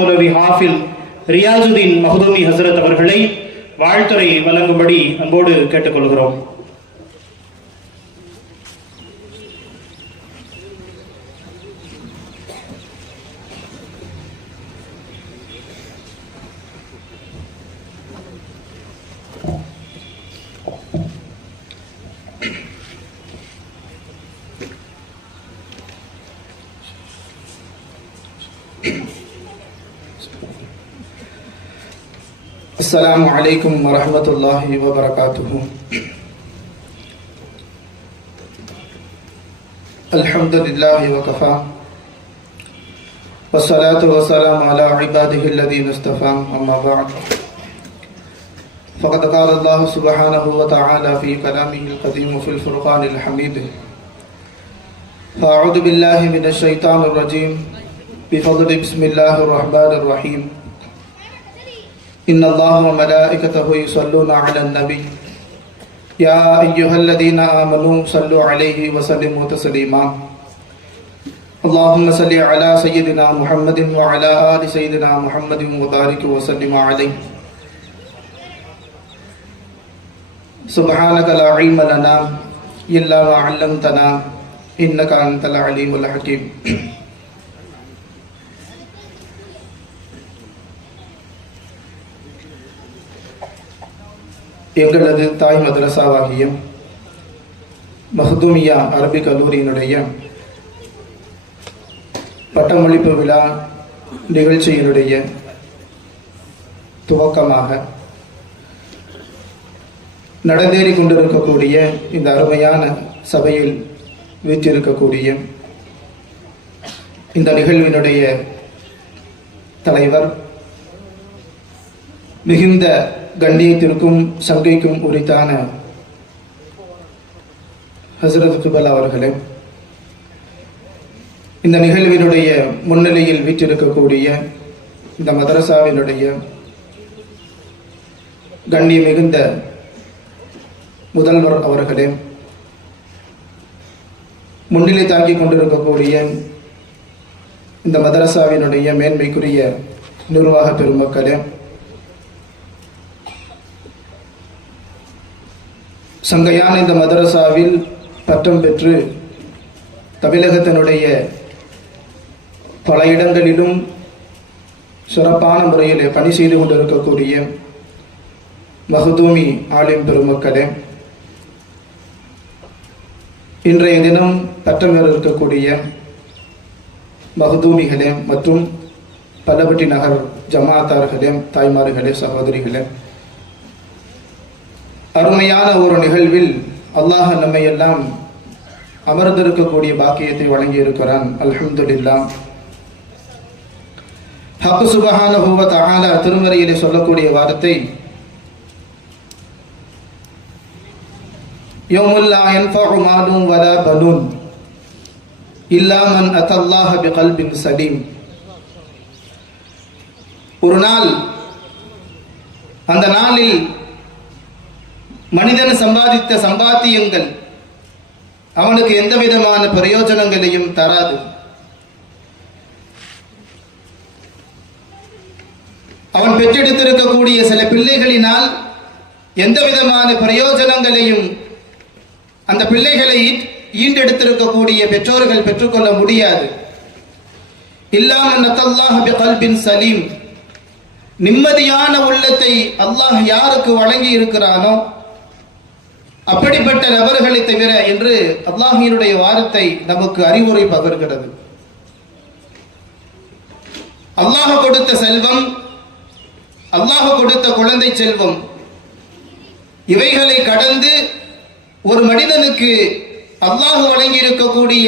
மௌலவி ஹாஃபில் ரியாஜுதீன் மஹதூமி ஹசரத் அவர்களை வாழ்த்துறை வழங்கும்படி அன்போடு கேட்டுக்கொள்கிறோம். السلام عليكم ورحمة الله وبركاته. الحمد لله وكفى. والصلاة والسلام على عباده الذين اصطفى. أما بعد. فقد قال الله سبحانه وتعالى في كلامه القديم في الفرقان الحميد. فأعوذ بالله من الشيطان الرجيم. بفضل بسم الله الرحمن الرحيم. إن الله وملائكته يصلون على النبي. يا أيها الذين آمنوا صلوا عليه وسلموا تسليما. اللهم صل على سيدنا محمد وعلى آل سيدنا محمد وبارك وسلم عليه. سبحانك لا علم لنا إلا ما علمتنا إنك أنت العليم الحكيم. எங்களது தாய் மதரசாவாகிய மஹதுமியா அரபிக் கல்லூரியினுடைய பட்டமளிப்பு விழா நிகழ்ச்சியினுடைய துவக்கமாக நடந்தேறி கொண்டிருக்கக்கூடிய இந்த அருமையான சபையில் வீற்றிருக்கக்கூடிய இந்த நிகழ்வினுடைய தலைவர் மிகுந்த கண்ணியத்திற்கும் சங்கைக்கும் உரித்தான ஹசரத் குபல் அவர்களே இந்த நிகழ்வினுடைய முன்னிலையில் வீற்றிருக்கக்கூடிய இந்த மதரசாவினுடைய கண்ணிய மிகுந்த முதல்வர் அவர்களே முன்னிலை தாங்கிக் கொண்டிருக்கக்கூடிய இந்த மதரசாவினுடைய மேன்மைக்குரிய நிர்வாக பெருமக்களே சங்கையான இந்த மதரசாவில் பட்டம் பெற்று தமிழகத்தினுடைய பல இடங்களிலும் சிறப்பான முறையில் பணி செய்து கொண்டிருக்கக்கூடிய மஹதூமி ஆலிம் பெருமக்களே இன்றைய தினம் பட்டம் பெற இருக்கக்கூடிய மகதூமிகளே மற்றும் பல்லவட்டி நகர் ஜமாத்தார்களே தாய்மார்களே சகோதரிகளே அருமையான ஒரு நிகழ்வில் அல்லாஹ் நம்மை எல்லாம் அமர்ந்திருக்கக்கூடிய பாக்கியத்தை வழங்கி இருக்கிறான் அல்ஹம்துலில்லா. ஹக்கு சுபஹான ஹூவத் தஆலா திருமறையிலே சொல்லக்கூடிய வார்த்தை யோமுல்லா லா யன்ஃபஉ மாலும் வலா பனூன் இல்லா மன் அத்தல்லாஹ பிகல்பின் சலீம். ஒரு நாள் அந்த நாளில் மனிதன் சம்பாதித்த சம்பாத்தியங்கள் அவனுக்கு எந்த விதமான பிரயோஜனங்களையும் தராது. அவன் பெற்றெடுத்திருக்கக்கூடிய சில பிள்ளைகளினால் எந்த விதமான பிரயோஜனங்களையும் அந்த பிள்ளைகளை ஈண்டெடுத்திருக்கக்கூடிய பெற்றோர்கள் பெற்றுக்கொள்ள முடியாது. இல்லாமல் சலீம் நிம்மதியான உள்ளத்தை அல்லாஹ் யாருக்கு வழங்கி இருக்கிறானோ அப்படிப்பட்ட நபர்களை தவிர என்று அல்லாஹினுடைய வாரத்தை நமக்கு அறிவுரை பகர்கிறது. அல்லாஹ் கொடுத்த செல்வம் அல்லாஹ் கொடுத்த குழந்தை செல்வம் இவைகளை கடந்து ஒரு மனிதனுக்கு அல்லாஹ் வழங்கி இருக்கக்கூடிய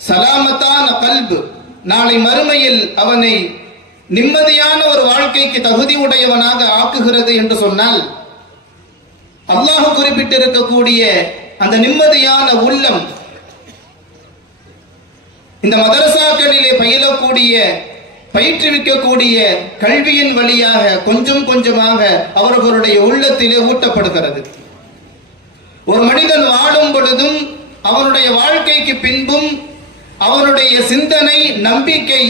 சலாமத்தான கல்பு நாளை மறுமையில் அவனை நிம்மதியான ஒரு வாழ்க்கைக்கு தகுதி உடையவனாக ஆக்குகிறது என்று சொன்னால் அல்லாஹ் குறிப்பிட்டிருக்கக்கூடிய அந்த நிம்மதியான உள்ளம் இந்த மதரசாக்களிலே பயிலக்கூடிய பயிற்றுவிக்கக்கூடிய கல்வியின் வழியாக கொஞ்சம் கொஞ்சமாக அவர்களுடைய உள்ளத்திலே ஊட்டப்படுகிறது. ஒரு மனிதன் வாழும் பொழுதும் அவனுடைய வாழ்க்கைக்கு பின்பும் அவனுடைய சிந்தனை நம்பிக்கை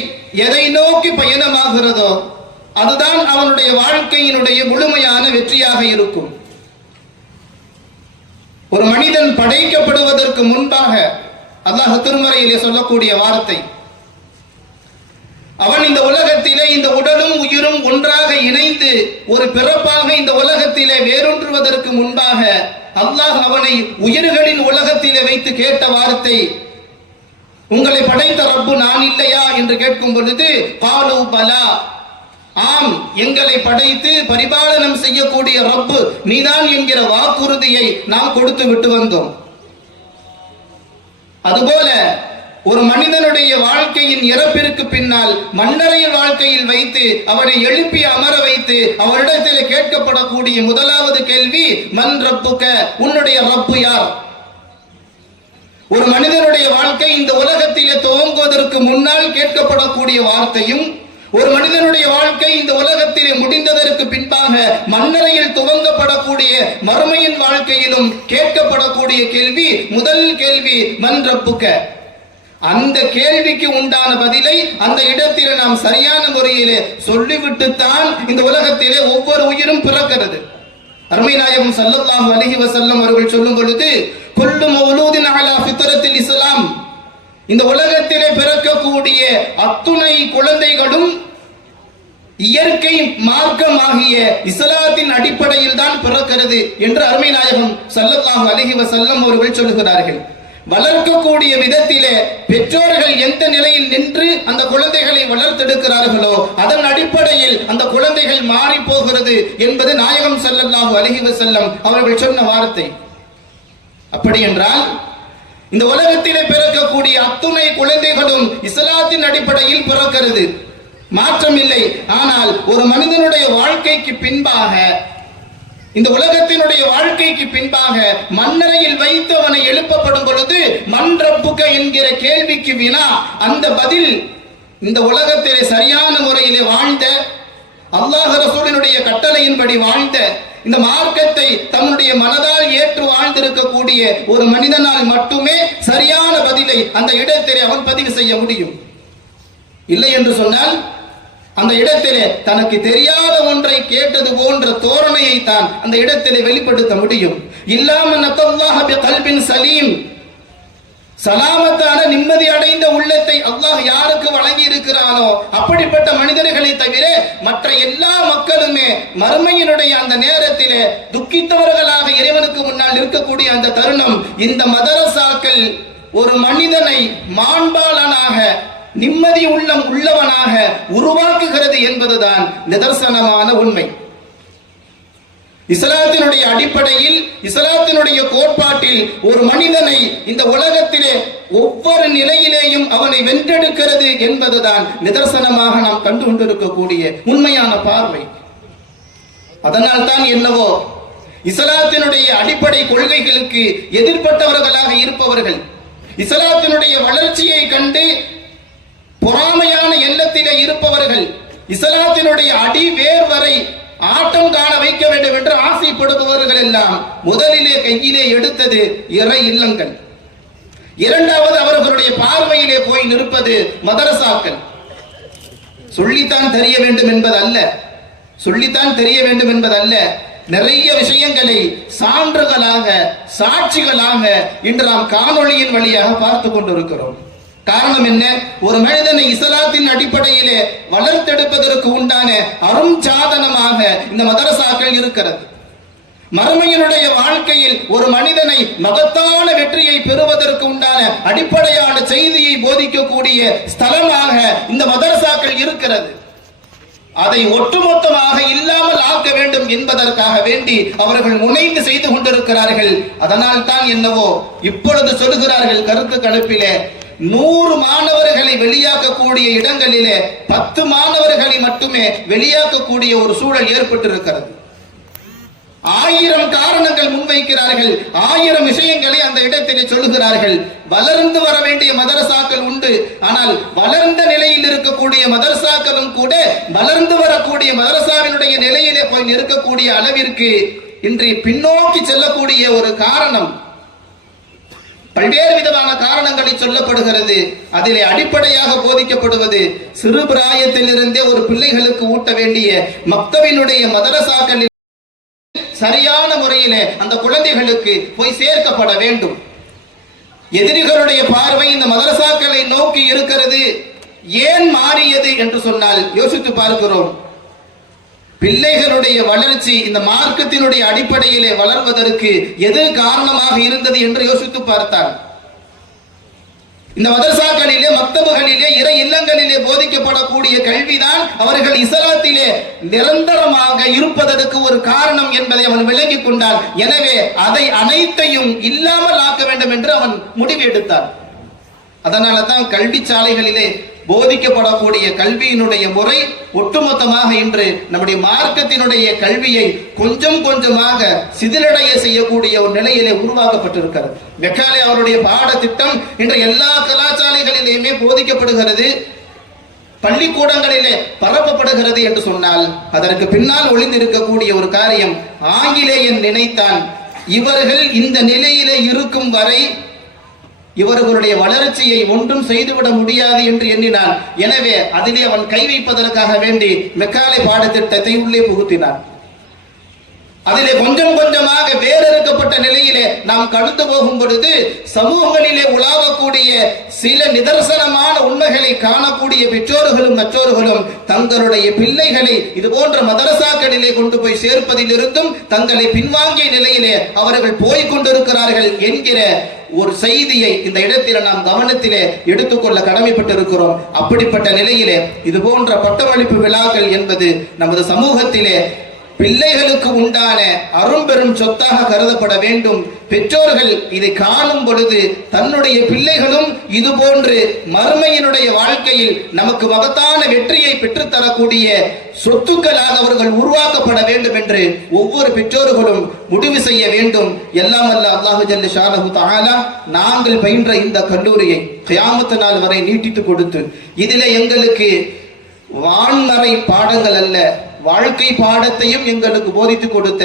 எதை நோக்கி பயணமாகிறதோ அதுதான் அவனுடைய வாழ்க்கையினுடைய முழுமையான வெற்றியாக இருக்கும். ஒரு மனிதன் படைக்கப்படுவதற்கு முன்பாக அல்லாஹ் திருமறையிலே சொல்லக்கூடிய வார்த்தை. அவன் இந்த உலகத்திலே இந்த உடலும் உயிரும் ஒன்றாக இணைந்து ஒரு பிறப்பாக இந்த உலகத்திலே வேரூன்றுவதற்கு முன்பாக அல்லாஹ் அவனை உயிர்களின் உலகத்திலே வைத்து கேட்ட வார்த்தை உங்களை படைத்த ரப்பு நான் இல்லையா? என்று கேட்கும் பொழுது பாலு பலா. ஆம் எங்களை படைத்து பரிபாலனம் செய்யக்கூடிய ரப்பு நீதான் என்கிற வாக்குறுதியை நாம் கொடுத்து விட்டு வந்தோம். அதுபோல ஒரு மனிதனுடைய வாழ்க்கையின் இறப்பிற்கு பின்னால் மன்னரையின் வாழ்க்கையில் வைத்து அவனை எழுப்பி அமர வைத்து அவரிடத்தில் கேட்கப்படக்கூடிய முதலாவது கேள்வி மன் ரப்புக்க உன்னுடைய ரப்பு யார்? ஒரு மனிதனுடைய வாழ்க்கை இந்த உலகத்தில் துவங்குவதற்கு முன்னால் கேட்கப்படக்கூடிய வார்த்தையும் ஒரு மனிதனுடைய வாழ்க்கை இந்த உலகத்திலே முடிந்ததற்கு பின்பாக மன்னரையில் துவங்கப்படக்கூடிய மறுமையின் வாழ்க்கையிலும் கேட்கப்படக்கூடிய கேள்வி முதல் கேள்வி மன் ரப்புக்க அந்த கேள்விக்கு உண்டான பதிலை அந்த இடத்திலே நாம் சரியான முறையிலே சொல்லிவிட்டுத்தான் இந்த உலகத்திலே ஒவ்வொரு உயிரும் பிறக்கிறது. அருமை நாயகம் ஸல்லல்லாஹு அலைஹி வஸல்லம் அவர்கள் சொல்லும் பொழுது கொல்லும் மௌலூதின் அலா ஃபித்ரத்தில் இஸ்லாம். இந்த உலகத்திலே பிறக்கக்கூடிய அத்துணை குழந்தைகளும் இயற்கை மார்க்கமாகிய இஸ்லாத்தின் அடிப்படையில் தான் பிறக்கிறது என்று அருமை நாயகம் ஸல்லல்லாஹு அலைஹி செல்லம் அவர்கள் சொல்லுகிறார்கள். வளர்க்கக்கூடிய விதத்திலே பெற்றோர்கள் எந்த நிலையில் நின்று அந்த குழந்தைகளை வளர்த்தெடுக்கிறார்களோ அதன் அடிப்படையில் அந்த குழந்தைகள் மாறி போகிறது என்பது நாயகம் ஸல்லல்லாஹு அழகிவ செல்லம் அவர்கள் சொன்ன வார்த்தை. அப்படி என்றால் இந்த உலகத்திலே பிறக்கக்கூடிய அத்துணை குழந்தைகளும் இஸ்லாத்தின் அடிப்படையில் பிறக்கிறது. மாற்றம் இல்லை ஆனால் ஒரு மனிதனுடைய வாழ்க்கைக்கு பின்பாக இந்த உலகத்தினுடைய வாழ்க்கைக்கு பின்பாக மன்னரையில் வைத்து அவனை எழுப்பப்படும் பொழுது மன்றப்புக என்கிற கேள்விக்கு வினா அந்த பதில் இந்த உலகத்திலே சரியான முறையிலே வாழ்ந்த அல்லாஹ் ரசூலினுடைய கட்டளையின்படி வாழ்ந்த இந்த மார்க்கத்தை தன்னுடைய மனதால் ஏற்று வாழ்ந்திருக்கக்கூடிய ஒரு மனிதனால் மட்டுமே சரியான பதிலை அந்த இடத்திலே அவன் பதிவு செய்ய முடியும். இல்லை என்று சொன்னால் அந்த இடத்திலே தனக்கு தெரியாத ஒன்றை கேட்டது போன்ற தோரணையை தான் அந்த இடத்திலே வெளிப்படுத்த முடியும். இல்லாம நத்தல்லாஹ கல்பின் சலீம் சலாமத்தான நிம்மதி அடைந்த உள்ளத்தை அல்லாஹ் யாருக்கு வழங்கி இருக்கிறானோ அப்படிப்பட்ட மனிதர்களை தவிர மற்ற எல்லா மக்களுமே மறுமையினுடைய அந்த நேரத்திலே துக்கித்தவர்களாக இறைவனுக்கு முன்னால் இருக்கக்கூடிய அந்த தருணம் இந்த மதரசாக்கள் ஒரு மனிதனை மாண்பாளனாக நிம்மதி உள்ளம் உள்ளவனாக உருவாக்குகிறது என்பதுதான் நிதர்சனமான உண்மை. இஸ்லாத்தினுடைய அடிப்படையில் இஸ்லாத்தினுடைய கோட்பாட்டில் ஒரு மனிதனை இந்த உலகத்திலே ஒவ்வொரு நிலையிலேயும் அவனை வென்றெடுக்கிறது என்பதுதான் நிதர்சனமாக நாம் கண்டு கொண்டிருக்கக்கூடிய உண்மையான பார்வை. அதனால் தான் என்னவோ இஸ்லாத்தினுடைய அடிப்படை கொள்கைகளுக்கு எதிர்ப்பட்டவர்களாக இருப்பவர்கள் இஸ்லாத்தினுடைய வளர்ச்சியை கண்டு பொறாமையான எண்ணத்திலே இருப்பவர்கள் இஸ்லாத்தினுடைய அடி வேர் வரை ஆட்டம் காண வைக்க வேண்டும் என்று ஆசைப்படுபவர்கள் எல்லாம் முதலிலே கையிலே எடுத்தது இறை இல்லங்கள். இரண்டாவது அவர்களுடைய பார்வையிலே போய் நிற்பது மதரசாக்கள். சொல்லித்தான் தெரிய வேண்டும் என்பது அல்ல சொல்லித்தான் தெரிய வேண்டும் என்பது அல்ல நிறைய விஷயங்களை சான்றுகளாக சாட்சிகளாக இன்று நாம் காணொளியின் வழியாக பார்த்து கொண்டிருக்கிறோம். காரணம் என்ன? ஒரு மனிதனை இஸ்லாத்தின் அடிப்படையிலே வளர்த்தெடுப்பதற்கு உண்டான அரும் சாதனமாக இந்த மதரசாக்கள் இருக்கிறது. மறுமையினுடைய வாழ்க்கையில் ஒரு மனிதனை மகத்தான வெற்றியை பெறுவதற்கு உண்டான அடிப்படையான செய்தியை போதிக்கக்கூடிய ஸ்தலமாக இந்த மதரசாக்கள் இருக்கிறது. அதை ஒட்டுமொத்தமாக இல்லாமல் ஆக்க வேண்டும் என்பதற்காக வேண்டி அவர்கள் முனைந்து செய்து கொண்டிருக்கிறார்கள். அதனால் தான் என்னவோ இப்பொழுது சொல்லுகிறார்கள் கருத்து கணிப்பிலே நூறு மாணவர்களை வெளியாக்கக்கூடிய இடங்களிலே பத்து மாணவர்களை மட்டுமே வெளியாக்கக்கூடிய ஒரு சூழல் ஏற்பட்டிருக்கிறது. ஆயிரம் காரணங்கள் முன்வைக்கிறார்கள் ஆயிரம் விஷயங்களை அந்த இடத்திலே சொல்லுகிறார்கள். வளர்ந்து வர வேண்டிய மதரசாக்கள் உண்டு ஆனால் வளர்ந்த நிலையில் இருக்கக்கூடிய மதரசாக்களும் கூட வளர்ந்து வரக்கூடிய மதரசாவினுடைய நிலையிலே போய் நிற்கக்கூடிய அளவிற்கு இன்று பின்னோக்கி செல்லக்கூடிய ஒரு காரணம் பல்வேறு விதமான காரணங்களை சொல்லப்படுகிறது. அதிலே அடிப்படையாக போதிக்கப்படுவது சிறு பிராயத்திலிருந்தே ஒரு பிள்ளைகளுக்கு ஊட்ட வேண்டிய மக்தவினுடைய மதரசாக்களில் சரியான முறையிலே அந்த குழந்தைகளுக்கு போய் சேர்க்கப்பட வேண்டும். எதிரிகளுடைய பார்வை இந்த மதரசாக்களை நோக்கி இருக்கிறது. ஏன் மாறியது என்று சொன்னால் யோசித்து பார்க்கிறோம். பிள்ளைகளுடைய வளர்ச்சி இந்த மார்க்கத்தினுடைய அடிப்படையிலே வளர்வதற்கு எது காரணமாக இருந்தது என்று யோசித்து பார்த்தார். இந்த மதரசாக்களிலே மக்தபுகளிலே இறை இல்லங்களிலே போதிக்கப்படக்கூடிய கல்விதான் அவர்கள் இஸ்லாத்திலே நிரந்தரமாக இருப்பதற்கு ஒரு காரணம் என்பதை அவன் விளங்கிக் கொண்டான். எனவே அதை அனைத்தையும் இல்லாமல் ஆக்க வேண்டும் என்று அவன் முடிவு எடுத்தான். அதனால தான் கல்வி சாலைகளிலே போதிக்கப்படக்கூடிய கல்வியினுடைய முறை ஒட்டுமொத்தமாக இன்று நம்முடைய மார்க்கத்தினுடைய கல்வியை கொஞ்சம் கொஞ்சமாக சிதிலடைய செய்யக்கூடிய ஒரு நிலையிலே உருவாக்கப்பட்டிருக்கிறது. மெக்காலே அவருடைய பாடத்திட்டம் இன்று எல்லா கலாச்சாலைகளிலேயுமே போதிக்கப்படுகிறது. பள்ளிக்கூடங்களிலே பரப்பப்படுகிறது என்று சொன்னால் அதற்கு பின்னால் ஒளிந்திருக்கக்கூடிய ஒரு காரியம் ஆங்கிலேயன் நினைத்தான் இவர்கள் இந்த நிலையிலே இருக்கும் வரை இவர்களுடைய வளர்ச்சியை ஒன்றும் செய்துவிட முடியாது என்று எண்ணினான். எனவே அதிலே அவன் கை வைப்பதற்காக வேண்டி மெக்காலை பாடத்திட்டத்தை உள்ளே புகுத்தினான். அதிலே கொஞ்சம் கொஞ்சமாக வேறறுக்கப்பட்ட நிலையிலே நாம் கடந்து போகும் பொழுது சமூகங்களிலே உலாவக்கூடிய சில நிதர்சனமான உண்மைகளை காணக்கூடிய பெற்றோர்களும் மற்றோர்களும் தங்களுடைய பிள்ளைகளை இது போன்ற மதரசாக்களிலே கொண்டு போய் சேர்ப்பதிலிருந்தும் தங்களை பின்வாங்கிய நிலையிலே அவர்கள் போய்க் கொண்டிருக்கிறார்கள் என்கிற ஒரு செய்தியை இந்த இடத்தில நாம் கவனத்திலே எடுத்துக்கொள்ள கடமைப்பட்டிருக்கிறோம். அப்படிப்பட்ட நிலையிலே இது போன்ற பட்டமளிப்பு விழாக்கள் என்பது நமது சமூகத்திலே பிள்ளைகளுக்கு உண்டான அரும்பெரும் சொத்தாக கருதப்பட வேண்டும். பெற்றோர்கள் இதை காணும் பொழுது தன்னுடைய பிள்ளைகளும் இது போன்று மறுமையினுடைய வாழ்க்கையில் நமக்கு மகத்தான வெற்றியை பெற்றுத்தரக்கூடிய சொத்துக்களாக அவர்கள் உருவாக்கப்பட வேண்டும் என்று ஒவ்வொரு பெற்றோர்களும் முடிவு செய்ய வேண்டும். எல்லாம் அல்ல அல்லாஹு ஜல்ல ஷானஹு தஆலா நாங்கள் பயின்ற இந்த கல்லூரியை கியாமத்து நாள் வரை நீட்டித்து கொடுத்து இதில் எங்களுக்கு வான்மறை பாடங்கள் அல்ல வாழ்க்கை பாடத்தையும் எங்களுக்கு போதித்து கொடுத்த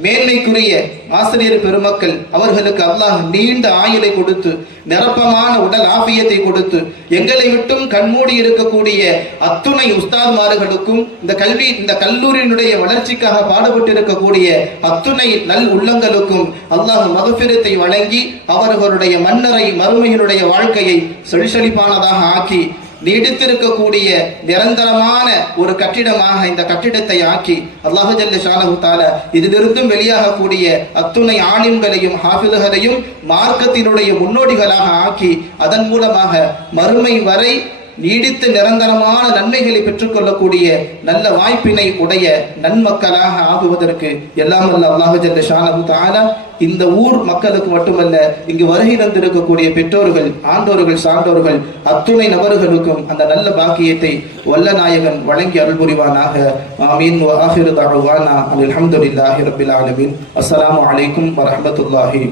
மேன்மைக்குரிய ஆசிரியர் பெருமக்கள் அவர்களுக்கு அல்லாஹ் நீண்ட ஆயுளை கொடுத்து நிரப்பமான உடல் ஆபியத்தை கொடுத்து எங்களை விட்டும் கண்மூடி இருக்கக்கூடிய அத்துணை உஸ்தாத்மார்களுக்கும் இந்த கல்வி இந்த கல்லூரியினுடைய வளர்ச்சிக்காக பாடுபட்டு இருக்கக்கூடிய அத்துணை நல் உள்ளங்களுக்கும் அல்லாஹ் மகபிரத்தை வழங்கி அவர்களுடைய மன்னரை மறுமையினுடைய வாழ்க்கையை செழிசெழிப்பானதாக ஆக்கி நீடித்திருக்கக்கூடிய நிரந்தரமான ஒரு கட்டிடமாக இந்த கட்டிடத்தை ஆக்கி அல்லாஹு ஜல்ல ஷானஹு தால இதிலிருந்தும் வெளியாகக்கூடிய அத்துணை ஆலிம்களையும் ஹாஃபிதுகளையும் மார்க்கத்தினுடைய முன்னோடிகளாக ஆக்கி அதன் மூலமாக மறுமை வரை நீடித்து நிரந்தரமான நன்மைகளை பெற்றுக்கொள்ளக்கூடிய நல்ல வாய்ப்பினை உடைய நன்மக்களாக ஆகுவதற்கு எல்லாம் அல்ல அல்லாஹு ஜல்ல தாலா இந்த ஊர் மக்களுக்கு மட்டுமல்ல இங்கு வருகை தந்திருக்கக்கூடிய பெற்றோர்கள் ஆண்டோர்கள் சான்றோர்கள் அத்துணை நபர்களுக்கும் அந்த நல்ல பாக்கியத்தை வல்ல நாயகன் வழங்கி அருள் புரிவானாக. ஆமீன். வ ஆஹிரு தஅவானா அல்ஹம்துலில்லாஹி ரப்பில் ஆலமீன். அஸ்ஸலாமு அலைக்கும் வரஹ்மத்துல்லாஹி